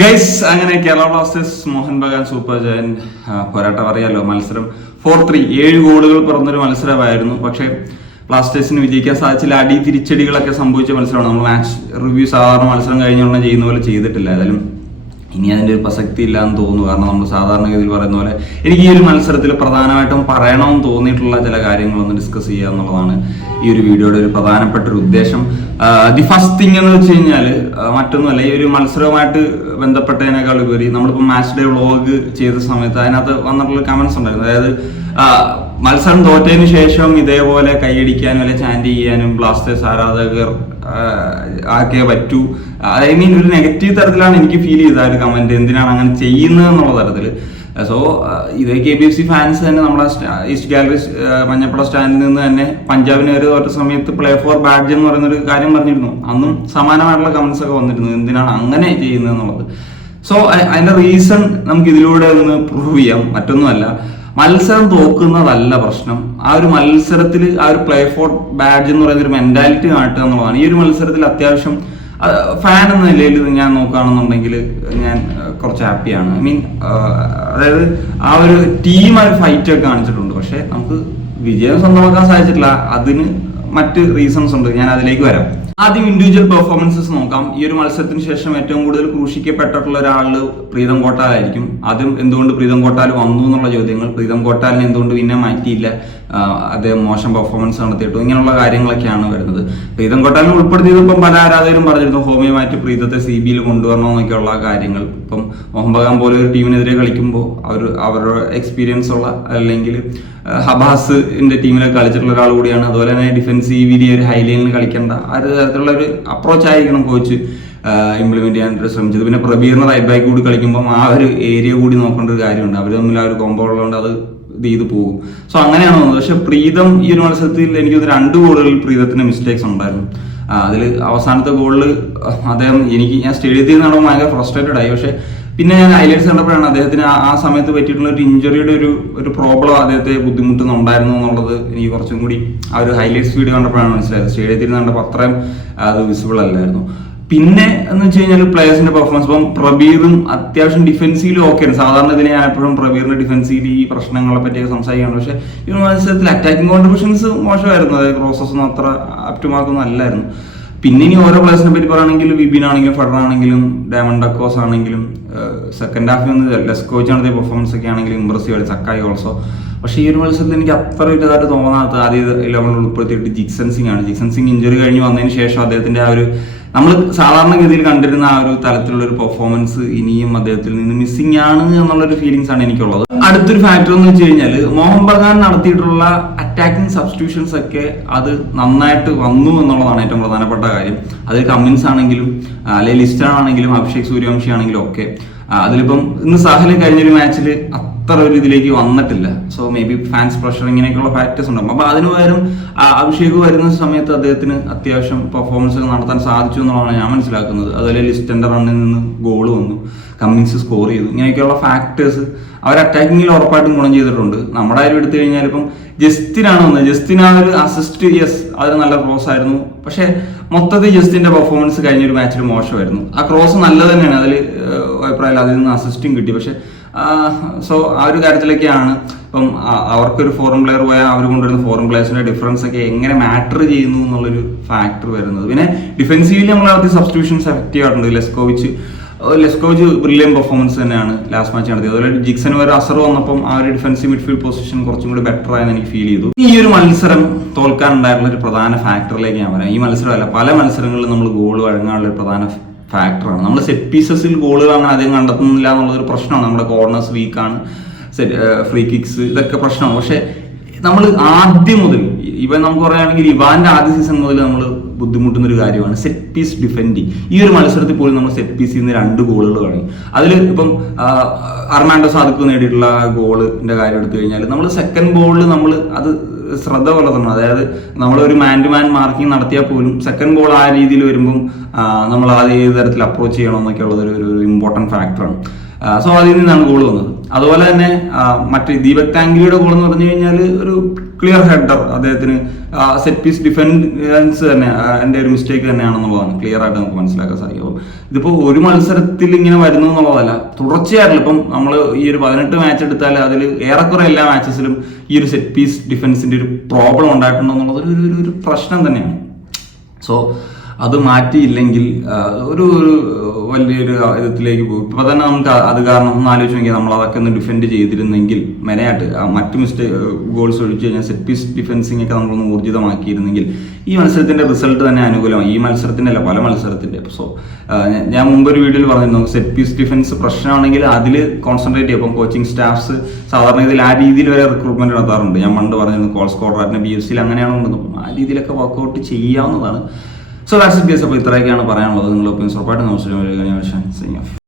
Guys, അങ്ങനെ Kerala Blasters Mohan Bagan super Jayan പോരാട്ടം അറിയാലോ. മത്സരം 4-3 7 ഗോളുകൾ പിറന്നൊരു മത്സരമായിരുന്നു. പക്ഷേ ബ്ലാസ്റ്റേഴ്സിന് വിജയിക്കാൻ സാധിച്ചില്ല. അടി തിരിച്ചടികളൊക്കെ സംഭവിച്ച മത്സരമാണ്. നമ്മൾ മാച്ച് റിവ്യൂ സാധാരണ മത്സരം കഴിഞ്ഞുള്ള ചെയ്യുന്ന പോലെ ചെയ്തിട്ടില്ല. ഏതായാലും ഇനി അതിൻ്റെ ഒരു പ്രസക്തി ഇല്ല എന്ന് തോന്നുന്നു. കാരണം നമ്മൾ സാധാരണഗതിയിൽ പറയുന്ന പോലെ എനിക്ക് ഈ ഒരു മത്സരത്തിൽ പ്രധാനമായിട്ടും പറയണമെന്ന് തോന്നിയിട്ടുള്ള ചില കാര്യങ്ങളൊന്ന് ഡിസ്കസ് ചെയ്യുക എന്നുള്ളതാണ് ഈ ഒരു വീഡിയോയുടെ ഒരു പ്രധാനപ്പെട്ട ഒരു ഉദ്ദേശം. ദി ഫസ്റ്റ് തിങ് എന്ന് വെച്ച് കഴിഞ്ഞാൽ മറ്റൊന്നുമല്ല, ഈ ഒരു മത്സരവുമായിട്ട് ബന്ധപ്പെട്ടതിനേക്കാൾ ഉപരി നമ്മളിപ്പോൾ മാച്ച് ഡേ വ്ളോഗ് ചെയ്ത സമയത്ത് അതിനകത്ത് വന്നിട്ടുള്ള കമന്റ്സ് ഉണ്ടായിരുന്നു. അതായത് മത്സരം തോറ്റതിന് ശേഷം ഇതേപോലെ കൈയടിക്കാനും അല്ലെങ്കിൽ ചാൻഡ് ചെയ്യാനും ബ്ലാസ്റ്റേഴ്സ് ആരാധകർ ആക്കിയേ പറ്റൂ. ഐ മീൻ ഒരു നെഗറ്റീവ് തരത്തിലാണ് എനിക്ക് ഫീൽ ചെയ്ത ഒരു കമന്റ്. എന്തിനാണ് അങ്ങനെ ചെയ്യുന്നത് എന്നുള്ള തരത്തിൽ. സോ ഇത് KBFC ഫാൻസ് തന്നെ നമ്മുടെ ഈസ്റ്റ് ഗാലറി മഞ്ഞപ്പട സ്റ്റാൻഡിൽ നിന്ന് തന്നെ പഞ്ചാബിന് ഒരു തോറ്റ സമയത്ത് പ്ലേ ഫോർ ബാഡ്ജ് എന്ന് പറയുന്നൊരു കാര്യം പറഞ്ഞിരുന്നു. അന്നും സമാനമായിട്ടുള്ള കമന്റ്സ് ഒക്കെ വന്നിരുന്നു, എന്തിനാണ് അങ്ങനെ ചെയ്യുന്നത് എന്നുള്ളത്. സോ അതിന്റെ റീസൺ നമുക്ക് ഇതിലൂടെ ഒന്ന് പ്രൂവ് ചെയ്യാം. മറ്റൊന്നുമല്ല, മത്സരം തോക്കുന്നതല്ല പ്രശ്നം. ആ ഒരു മത്സരത്തിൽ ആ ഒരു പ്ലേ ഫോർ ബാഡ്ജ് എന്ന് പറയുന്ന ഒരു മെന്റാലിറ്റി കാട്ടുക എന്നുള്ളതാണ്. ഈ ഒരു മത്സരത്തിൽ അത്യാവശ്യം ഫാൻ എന്ന നിലയിൽ ഞാൻ നോക്കുകയാണെന്നുണ്ടെങ്കിൽ ഞാൻ കുറച്ച് ഹാപ്പിയാണ്. ഐ മീൻ അതായത് ആ ഒരു ടീം ആ ഒരു ഫൈറ്റ് ഒക്കെ കാണിച്ചിട്ടുണ്ട്. പക്ഷെ നമുക്ക് വിജയം സ്വന്തമാക്കാൻ സാധിച്ചിട്ടില്ല. അതിന് മറ്റ് റീസൺസ് ഉണ്ട്, ഞാൻ അതിലേക്ക് വരാം. ആദ്യം ഇൻഡിവിജ്വൽ പെർഫോമൻസസ് നോക്കാം. ഈ ഒരു മത്സരത്തിന് ശേഷം ഏറ്റവും കൂടുതൽ ക്രൂശിക്കപ്പെട്ടിട്ടുള്ള ഒരാള് പ്രീതം കോട്ടാലായിരിക്കും. ആദ്യം എന്തുകൊണ്ട് പ്രീതം കോട്ടാൽ വന്നു എന്നുള്ള ചോദ്യങ്ങൾ, പ്രീതം കോട്ടാലിനെ എന്തുകൊണ്ട് പിന്നെ മാറ്റിയില്ല, അദ്ദേഹം മോശം പെർഫോമൻസ് നടത്തിയിട്ടു, ഇങ്ങനെയുള്ള കാര്യങ്ങളൊക്കെയാണ് വരുന്നത്. പ്രീതം കോട്ടാലിനെ ഉൾപ്പെടുത്തിയത് ഇപ്പം പല ആരാധകരും പറഞ്ഞിരുന്നു ഹോമിയോ മാറ്റി പ്രീതത്തെ CBയിൽ കൊണ്ടുവരണമെന്നൊക്കെയുള്ള കാര്യങ്ങൾ. ഇപ്പം മോഹൻ ബഗാൻ പോലെ ഒരു ടീമിനെതിരെ കളിക്കുമ്പോൾ അവരുടെ എക്സ്പീരിയൻസ് ഉള്ള അല്ലെങ്കിൽ ഹബാസിന്റെ ടീമിലൊക്കെ കളിച്ചിട്ടുള്ള ഒരാൾ കൂടിയാണ്. അതുപോലെ തന്നെ ഡിഫൻസീവിലി ഒരു ഹൈലൈനിൽ കളിക്കേണ്ട ആ ഒരു തരത്തിലുള്ള ഒരു അപ്രോച്ച് ആയിരിക്കണം കോച്ച് ഇംപ്ലിമെന്റ് ചെയ്യാൻ ശ്രമിച്ചത്. പിന്നെ പ്രബീറിന് റൈറ്റ് ബാക്ക് കൂടി കളിക്കുമ്പോൾ ആ ഒരു ഏരിയ കൂടി നോക്കേണ്ട ഒരു കാര്യമുണ്ട്. അവർ തമ്മിൽ ആ ഒരു കോമ്പോ ഉള്ളതുകൊണ്ട് അത് ചെയ്ത് പോകും. സോ അങ്ങനെയാണ് തോന്നുന്നത്. പക്ഷെ പ്രീതം ഈ ഒരു മത്സരത്തിൽ എനിക്ക് 2 ഗോളുകളിൽ പ്രീതത്തിന് മിസ്റ്റേക്സ് ഉണ്ടായിരുന്നു. അതിൽ അവസാനത്തെ ഗോളിൽ അദ്ദേഹം ഞാൻ സ്റ്റേഡിയത്തിൽ നിന്നാണ് ഭയങ്കര ഫ്രസ്ട്രേറ്റഡ് ആയി. പക്ഷെ പിന്നെ ഞാൻ ഹൈലൈറ്റ്സ് കണ്ടപ്പോഴാണ് അദ്ദേഹത്തിന് ആ സമയത്ത് പറ്റിയിട്ടുള്ള ഒരു ഇഞ്ചുറിയുടെ ഒരു പ്രോബ്ലം അദ്ദേഹത്തെ ബുദ്ധിമുട്ടുന്നുണ്ടായിരുന്നു എന്നുള്ളത് എനിക്ക് കുറച്ചും കൂടി ആ ഒരു ഹൈലൈറ്റ്സ് വീഡിയോ കണ്ടപ്പോഴാണ് മനസ്സിലായത്. സ്റ്റേഡിയത്തിൽ കണ്ടപ്പോൾ അത്രയും അത് വിസിബിൾ അല്ലായിരുന്നു. പിന്നെ എന്ന് വെച്ച് കഴിഞ്ഞാൽ പ്ലേയേഴ്സിന്റെ പെർഫോമൻസ്, ഇപ്പം പ്രബീറും അത്യാവശ്യം ഡിഫൻസീവിലും ഓക്കെയാണ്. സാധാരണ ഇതിനെ ഞാൻ എപ്പോഴും പ്രബീറിന്റെ ഡിഫൻസീവിൽ ഈ പ്രശ്നങ്ങളെ പറ്റിയൊക്കെ സംസാരിക്കുകയാണ്. പക്ഷേ ഈ മത്സരത്തിൽ അറ്റാക്കിംഗ് കോൺട്രിബ്യൂഷൻസ് മോശമായിരുന്നു. അതായത് ക്രോസസ് ഒന്നും അത്ര അപ്റ്റുമാർക്കൊന്നും അല്ലായിരുന്നു. പിന്നെ ഇനി ഓരോ പ്ലേയേഴ്സിനെ പറ്റി പറയുകയാണെങ്കിലും വിപിൻ ആണെങ്കിലും ഫെഡർ ആണെങ്കിലും ഡയമണ്ട് ഡക്കോസ് ആണെങ്കിലും സെക്കൻഡ് ഹാഫിൽ നിന്ന് ലെസ്കോച്ച് നടത്തിയ പെർഫോമൻസ് ഒക്കെ ആണെങ്കിലും ഇംപ്രസീവ് ആയി. സക്കായി ഓൾസോ. പക്ഷേ ഈ ഒരു മത്സരത്തിൽ എനിക്ക് അത്ര വലിയതായിട്ട് തോന്നാത്ത ആദ്യ ലെവലിൽ ഉൾപ്പെടുത്തിയിട്ട് ജിക്സൺ സിംഗ് ആണ്. ജിക്സൺ സിംഗ് ഇഞ്ചുറി കഴിഞ്ഞ് വന്നതിന് ശേഷം അദ്ദേഹത്തിന്റെ ആ ഒരു നമ്മൾ സാധാരണഗതിയിൽ കണ്ടിരുന്ന ആ ഒരു തലത്തിലുള്ള ഒരു പെർഫോമൻസ് ഇനിയും അദ്ദേഹത്തിൽ നിന്ന് മിസ്സിംഗ് ആണ് എന്നുള്ളൊരു ഫീലിംഗ്സ് ആണ് എനിക്കുള്ളത്. അടുത്തൊരു ഫാക്ടർ എന്ന് വെച്ച് കഴിഞ്ഞാൽ മോഹൻ ബഗാൻ നടത്തിയിട്ടുള്ള അറ്റാക്കിംഗ് സബ്സ്റ്റിറ്റ്യൂഷൻസ് ഒക്കെ അത് നന്നായിട്ട് വന്നു എന്നുള്ളതാണ് ഏറ്റവും പ്രധാനപ്പെട്ട കാര്യം. അതിൽ കമ്മിൻസ് ആണെങ്കിലും അല്ലെങ്കിൽ ലിസ്റ്റൺ ആണെങ്കിലും അഭിഷേക് സൂര്യവംശി ആണെങ്കിലും ഒക്കെ. അതിലിപ്പം ഇന്ന് സാഹല് കഴിഞ്ഞൊരു മാച്ചിൽ അത്ര ഒരു ഇതിലേക്ക് വന്നിട്ടില്ല. So may be fans pressure ഇങ്ങനെയൊക്കെയുള്ള ഫാക്ടേഴ്സ് ഉണ്ടാകും. അപ്പൊ അതിന് പകരം അഭിഷേക് വരുന്ന സമയത്ത് അദ്ദേഹത്തിന് അത്യാവശ്യം പെർഫോമൻസ് നടത്താൻ സാധിച്ചു എന്നുള്ളതാണ് ഞാൻ മനസ്സിലാക്കുന്നത്. അതുപോലെ ലിസ്റ്റന്റെ റണ്ണിൽ നിന്ന് ഗോൾ വന്നു, കമ്മിൻസ് സ്കോർ ചെയ്തു. ഇങ്ങനെയൊക്കെയുള്ള ഫാക്ടേഴ്സ് അവർ അറ്റാക്കിങ്ങിൽ ഉറപ്പായിട്ടും ഗുണം ചെയ്തിട്ടുണ്ട്. നമ്മുടെ കാര്യം എടുത്തു കഴിഞ്ഞാൽ ഇപ്പം ജസ്റ്റിനാണ് വന്നത്. ജസ്റ്റിൻ ആ ഒരു അസിസ്റ്റ്, യെസ് അത് നല്ല ക്രോസ് ആയിരുന്നു. പക്ഷെ മൊത്തത്തിൽ ജസ്റ്റിന്റെ പെർഫോമൻസ് കഴിഞ്ഞൊരു മാച്ചിൽ മോശമായിരുന്നു. ആ ക്രോസ് നല്ലത് തന്നെയാണ്, അതിൽ അഭിപ്രായമില്ല. അതിൽ നിന്ന് അസിസ്റ്റും കിട്ടി. പക്ഷെ സോ ആ ഒരു കാര്യത്തിലൊക്കെയാണ് ഇപ്പം അവർക്കൊരു ഫോറിൻ പ്ലെയർ പോയാൽ അവർ കൊണ്ടുവരുന്ന ഫോറിൻ പ്ലെയേഴ്സിന്റെ ഡിഫറൻസ് ഒക്കെ എങ്ങനെ മാറ്റർ ചെയ്യുന്നു എന്നുള്ളൊരു ഫാക്ടർ വരുന്നത്. പിന്നെ ഡിഫൻസീവിൽ നമ്മൾ ആദ്യം സബ്സ്റ്റിറ്റ്യൂഷൻസ് എഫക്റ്റീവ് ആയിട്ടുണ്ട്. ലെസ്കോവിച്ച് ബ്രില്യൻ പെർഫോമൻസ് തന്നെയാണ് ലാസ്റ്റ് മാച്ച് നടത്തിയത്. അതുപോലെ ജിക്സൺ വരെ അസർ വന്നപ്പം ആ ഒരു ഡിഫൻസീവ് മിഡ്ഫീൽഡ് പൊസിഷൻ കുറച്ചും കൂടി ബെറ്റർ ആയെന്ന് എനിക്ക് ഫീൽ ചെയ്തു. ഈ ഒരു മത്സരം തോൽക്കാനുണ്ടായിട്ടുള്ള ഒരു പ്രധാന ഫാക്ടറിലേക്ക് ഞാൻ പറയാം. ഈ മത്സരമല്ല, പല മത്സരങ്ങളിലും നമ്മൾ ഗോൾ വഴങ്ങാനുള്ള ഒരു പ്രധാന ഫാക്ടറാണ്. നമ്മൾ സെറ്റ് പീസസിൽ ഗോളുകൾ അങ്ങനെ അധികം കണ്ടെത്തുന്നില്ല എന്നുള്ളൊരു പ്രശ്നമാണ്. നമ്മുടെ കോർണേഴ്സ് വീക്കാണ്, ഫ്രീ കിക്സ് ഇതൊക്കെ പ്രശ്നമാണ്. പക്ഷെ നമ്മൾ ആദ്യം മുതൽ നമുക്ക് പറയുകയാണെങ്കിൽ ഇവാന്റെ ആദ്യ സീസൺ മുതൽ നമ്മൾ ബുദ്ധിമുട്ടുന്ന ഒരു കാര്യമാണ് സെറ്റ് പീസ് ഡിഫെൻഡിങ്. ഈ ഒരു മത്സരത്തിൽ പോലും നമ്മൾ സെറ്റ് പീസിൽ നിന്ന് 2 ഗോളുകൾ കഴിഞ്ഞു. അതിൽ ഇപ്പം അർമാൻഡോ സാദിഖ് നേടിയിട്ടുള്ള ഗോളിന്റെ കാര്യം എടുത്തു കഴിഞ്ഞാൽ നമ്മൾ സെക്കൻഡ് ബോളിൽ നമ്മൾ അത് ശ്രദ്ധ പുലർത്തണം. അതായത് നമ്മൾ ഒരു മാൻ ടു മാൻ മാർക്കിംഗ് നടത്തിയാൽ പോലും സെക്കൻഡ് ബോൾ ആ രീതിയിൽ വരുമ്പം നമ്മൾ അത് ഏത് തരത്തിൽ അപ്രോച്ച് ചെയ്യണം എന്നൊക്കെ ഉള്ളത് ഒരു ഇമ്പോർട്ടൻറ്റ് ഫാക്ടറാണ്. സോ അതിൽ നിന്നാണ് ഗോൾ വന്നത്. അതുപോലെ തന്നെ മറ്റേ ദീപക് താങ്കരിയുടെ ഗോൾ എന്ന് പറഞ്ഞു കഴിഞ്ഞാൽ ഒരു ക്ലിയർ ഹെഡർ അദ്ദേഹത്തിന് സെറ്റ് പീസ് ഡിഫൻസ് തന്നെ എൻ്റെ ഒരു മിസ്റ്റേക്ക് തന്നെയാണെന്നുള്ളതാണ് ക്ലിയർ ആയിട്ട് നമുക്ക് മനസ്സിലാക്കാൻ സാധിക്കും. അപ്പോൾ ഇതിപ്പോൾ ഒരു മത്സരത്തിൽ ഇങ്ങനെ വരുന്നു എന്നുള്ളതല്ല, തുടർച്ചയായിട്ടുള്ള ഇപ്പം നമ്മൾ ഈ ഒരു 18 മാച്ച് എടുത്താൽ അതിൽ ഏറെക്കുറെ എല്ലാ മാച്ചസിലും ഈ ഒരു സെറ്റ് പീസ് ഡിഫൻസിന്റെ ഒരു പ്രോബ്ലം ഉണ്ടായിട്ടുണ്ടെന്നുള്ളത് ഒരു പ്രശ്നം തന്നെയാണ്. സോ അത് മാറ്റിയില്ലെങ്കിൽ ഒരു വലിയൊരു വിധത്തിലേക്ക് പോകും. ഇപ്പൊ തന്നെ നമുക്ക് അത് കാരണം ഒന്ന് ആലോചിച്ച് നോക്കിയാൽ നമ്മൾ അതൊക്കെ ഒന്ന് ഡിഫെൻഡ് ചെയ്തിരുന്നെങ്കിൽ മെനയായിട്ട് മറ്റു ഗോൾസ് ഒഴിച്ചു കഴിഞ്ഞാൽ സെറ്റ് പീസ് ഡിഫെൻസിങ് ഒക്കെ നമ്മളൊന്ന് ഊർജിതമാക്കിയിരുന്നെങ്കിൽ ഈ മത്സരത്തിന്റെ റിസൾട്ട് തന്നെ അനുകൂലമായി. ഈ മത്സരത്തിന്റെ അല്ല, പല മത്സരത്തിന്റെ. സോ ഞാൻ മുമ്പൊരു വീഡിയോയിൽ പറഞ്ഞിരുന്നു, സെറ്റ് പീസ് ഡിഫൻസ് പ്രശ്നമാണെങ്കിൽ അതിൽ കോൺസെൻട്രേറ്റ് ചെയ്യും. അപ്പം കോച്ചിങ് സ്റ്റാഫ്സ് സാധാരണ ഇതിൽ ആ രീതിയിൽ വരെ റിക്രൂട്ട്മെന്റ് നടത്താറുണ്ട്. ഞാൻ പണ്ട് പറഞ്ഞിരുന്നു കോൾ സ്കോഡറാറ്റിന് BFCയിൽ അങ്ങനെയാണ് കൊണ്ടുവന്നത്. ആ രീതിയിലൊക്കെ വർക്ക്ഔട്ട് ചെയ്യാവുന്നതാണ്. So that's it guys. അപ്പോൾ ഇത്രയൊക്കെയാണ് പറയാനുള്ളത്. നിങ്ങൾ ഉറപ്പായിട്ടും